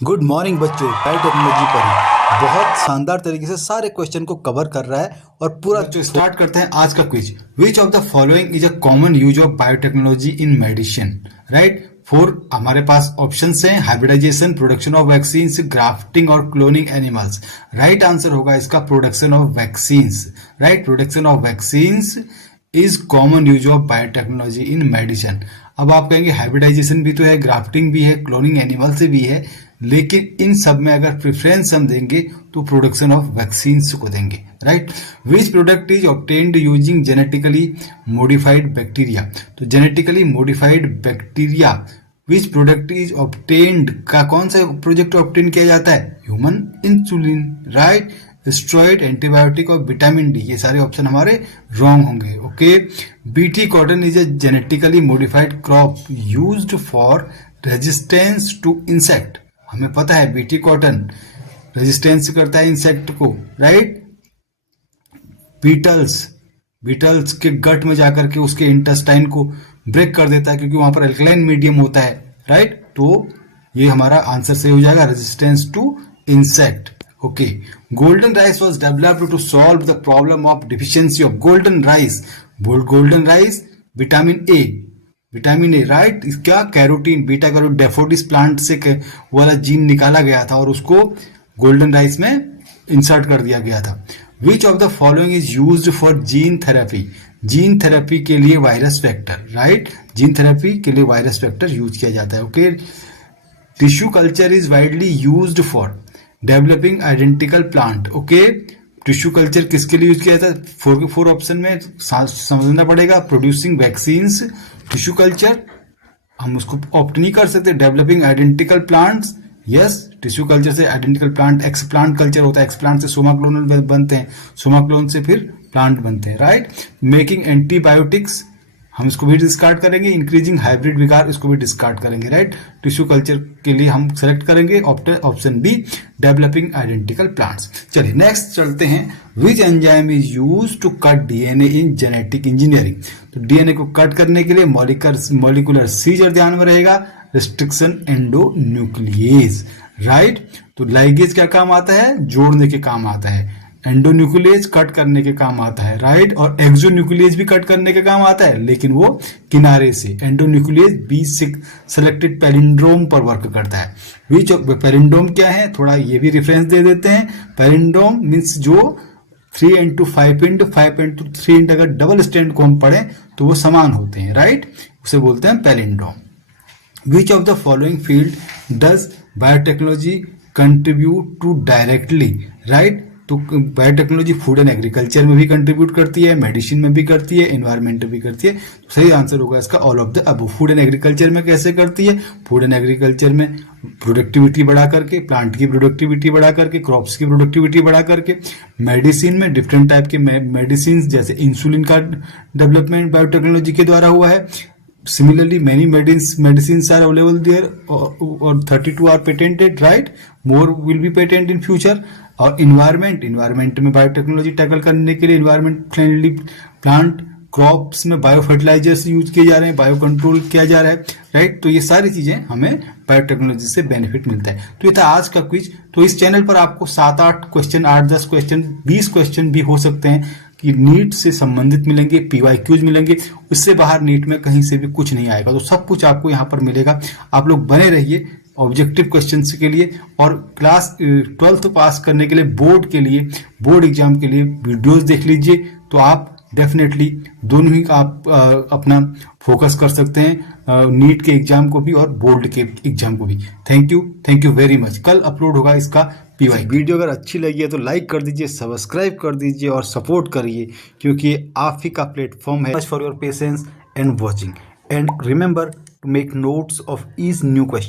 Good morning बच्चों। Biotechnology पर ही बहुत शानदार तरीके से सारे क्वेश्चन को कवर कर रहा है और पूरा बच्चों स्टार्ट करते हैं आज का quiz. Which of the following is a common use of biotechnology in medicine? Right, 4 हमारे पास ऑप्शंस हैं। Hybridization, production of vaccines, grafting और क्लोनिंग एनिमल्स। राइट आंसर होगा इसका production of vaccines. Right, production of vaccines is common use of biotechnology in medicine. अब आप कहेंगे hybridisation भी तो है, ग्राफ्टिंग भी है, क्लोनिंग एनिमल से भी है, लेकिन इन सब में अगर प्रेफरेंस हम देंगे तो प्रोडक्शन ऑफ वैक्सीन्स को देंगे। Right, which product is obtained using genetically modified bacteria? तो genetically modified bacteria which product is obtained का कौन सा प्रोजेक्ट ऑब्टेन किया जाता है? Human insulin. Right, steroid, antibiotic और विटामिन डी, ये सारे ऑप्शन हमारे रॉन्ग होंगे। Okay, BT cotton is a genetically modified crop used for resistance to insect. हमें पता है बीटी कॉटन रेजिस्टेंस करता है इंसेक्ट को। राइट, बीटल्स के गट में जाकर के उसके इंटेस्टाइन को ब्रेक कर देता है क्योंकि वहां पर अल्कलाइन मीडियम होता है। राइट, तो ये हमारा आंसर सही हो जाएगा, resistance to insect. Okay, golden rice was developed to solve the problem of deficiency of golden rice. Golden rice, vitamin A. Right, क्या carotene, beta carotene daffodils plant से वाला जीन निकाला गया था और उसको गोल्डन राइस में इंसर्ट कर दिया गया था। विच of the following is used for gene therapy? Gene therapy के लिए virus vector. Right, gene therapy के लिए वायरस वेक्टर यूज किया जाता है। Okay, tissue culture is widely used for developing identical plant. Okay, tissue culture किसके लिए use किया जाता है? 4 ऑप्शन में समझना पड़ेगा। प्रोड्यूसिंग वैक्सीन्स, टिश्यू कल्चर हम उसको ऑप्ट नहीं कर सकते। Developing identical plants, yes, tissue culture से identical plant, X plant culture होता है, एक्स प्लांट से सोमा क्लोन बनते हैं, सोमा क्लोन से फिर प्लांट बनते हैं। राइट, मेकिंग एंटीबायोटिक्स हम इसको भी डिस्कार्ड करेंगे। इंक्रीजिंग हाइब्रिड विकार, इसको भी डिस्कार्ड करेंगे। राइट, टिश्यू कल्चर के लिए हम सेलेक्ट करेंगे option B, developing identical plants. चलिए नेक्स्ट चलते हैं। Which enzyme is use to cut DNA in genetic engineering? तो डीएनए को कट करने के लिए मॉलिकुलर सीजर ध्यान में रहेगा, रिस्ट्रिक्शन एंडोन्यूक्लिएज। राइट, तो लाइगेज क्या काम आता है? जोड़ने के काम आता है। एंडोन्यूक्लिएज कट करने के काम आता है। राइट, और एक्सोन्यूक्लिएज भी कट करने के काम आता है, लेकिन वो किनारे से। एंडोन्यूक्लिएज बी सेलेक्टेड पैलिंड्रोम पर वर्क करता है। विच पैलिंड्रोम क्या है, थोड़ा ये भी रेफरेंस दे देते हैं। पैलिंड्रोम मीन्स जो 3 इंटू 5 इंटू 5 इंटू 3 इंटू अगर डबल स्टैंड को हम पढ़ें तो वो समान होते हैं। राइट, उसे बोलते हैं palindrome. Which of the following field does biotechnology contribute to directly? Right, तो बायोटेक्नोलॉजी फूड एंड एग्रीकल्चर में भी कंट्रीब्यूट करती है, मेडिसिन में भी करती है, एनवायरमेंट में भी करती है। तो सही आंसर होगा इसका ऑल ऑफ द अब। फूड एंड एग्रीकल्चर में कैसे करती है? फूड एंड एग्रीकल्चर में प्रोडक्टिविटी बढ़ा करके, प्लांट की प्रोडक्टिविटी बढ़ा करके, क्रॉप्स की प्रोडक्टिविटी बढ़ा करके। मेडिसिन में डिफरेंट टाइप के मेडिसिन जैसे इंसुलिन का डेवलपमेंट बायोटेक्नोलॉजी के द्वारा हुआ है। Similarly, many medicines are available there, or 32 are patented. Right, more will be patented in future. और environment में बायोटेक्नोलॉजी टैकल करने के लिए एनवायरमेंट फ्रेंडली प्लांट क्रॉप्स में बायो फर्टिलाइजर्स यूज किए जा रहे हैं, बायो कंट्रोल किया जा रहा है। राइट, तो ये सारी चीजें हमें बायोटेक्नोलॉजी से बेनिफिट मिलता है। तो ये था आज का क्विज। तो इस चैनल पर आपको 7-8 क्वेश्चन, 8-10 क्वेश्चन, 20 क्वेश्चन भी हो सकते हैं कि नीट से संबंधित मिलेंगे, पीवाईक्यूज मिलेंगे। उससे बाहर नीट में कहीं से भी कुछ नहीं आएगा। तो सब कुछ आपको यहाँ पर मिलेगा। आप लोग बने रहिए ऑब्जेक्टिव क्वेश्चंस के लिए, और क्लास 12th पास करने के लिए, बोर्ड एग्जाम के लिए वीडियोस देख लीजिए। तो आप डेफिनेटली दोनों ही आप अपना फोकस कर सकते हैं, नीट के एग्जाम को भी और बोर्ड के एग्जाम को भी। Thank you very much. कल अपलोड होगा इसका पीवाई। वीडियो अगर अच्छी लगी है तो लाइक कर दीजिए, सब्सक्राइब कर दीजिए और सपोर्ट करिए, क्योंकि आप ही का प्लेटफॉर्म है। For your patience and watching, and remember to make notes of each new question.